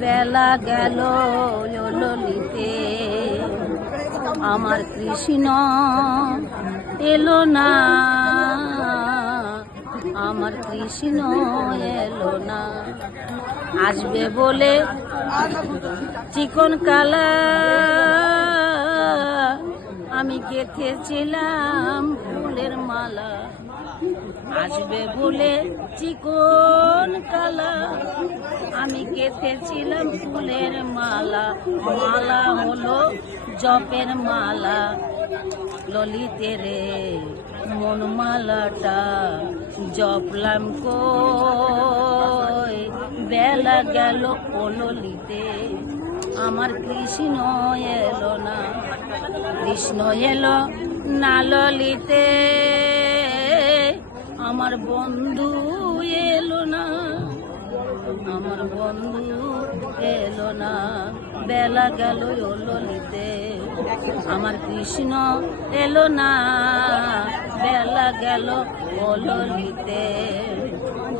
বেলা গেল ললিতে, আমার কৃষ্ণ এলো না, আমার কৃষ্ণ এলো না। আসবে বলে চিকন কালা আমি গেঁথেছিলাম ফুলের মালা। আসবে বলে চিকন কালা আমি গেঁথেছিলাম ফুলের মালা। মালা হলো জপের মালা, ললিতে রে মন মালাটা জপলাম কই। বেলা গেল ও ললিতে, আমার কৃষ্ণ এলো না, কৃষ্ণ এলো না ললিতে, আমার বন্ধু এলো না, আমার বন্ধু এলো না। বেলা গেল ও ললিতে, আমার কৃষ্ণ এলো না, বেলা গেল ও ললিতে।